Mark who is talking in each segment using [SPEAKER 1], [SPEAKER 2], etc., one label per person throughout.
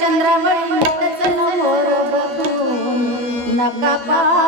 [SPEAKER 1] चंद्रावळी नका पा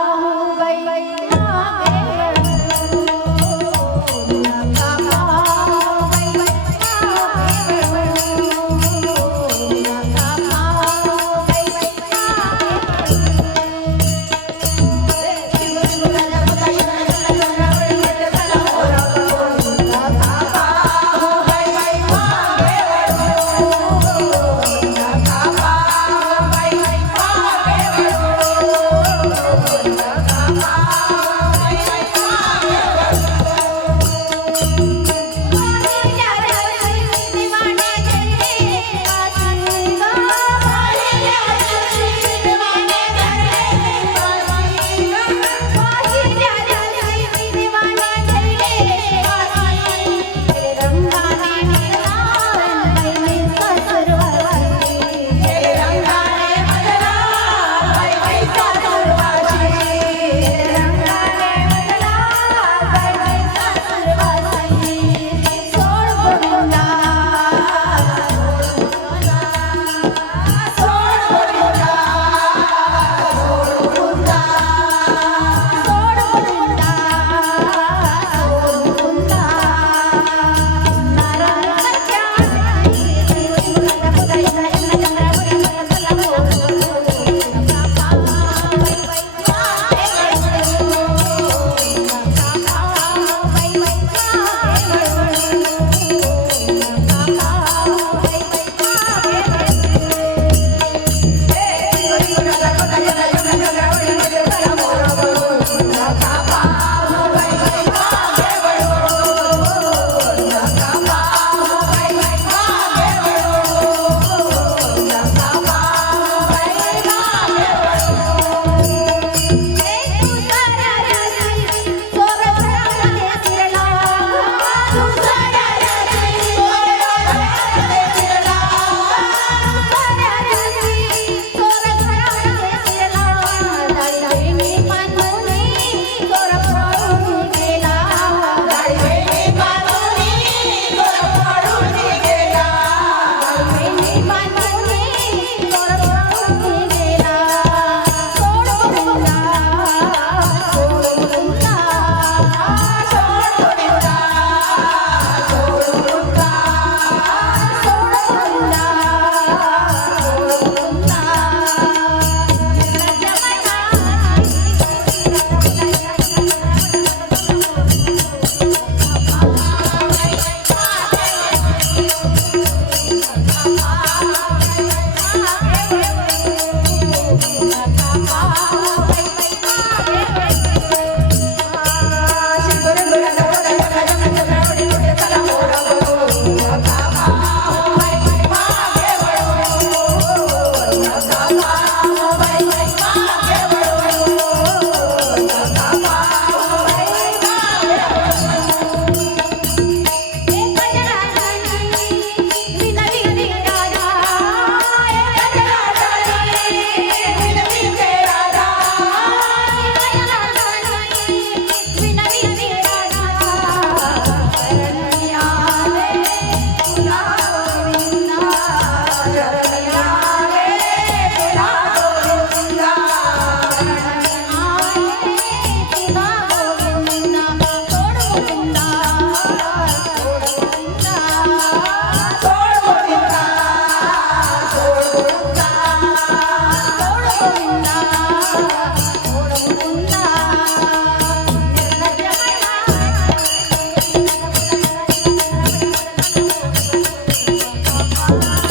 [SPEAKER 1] Wow.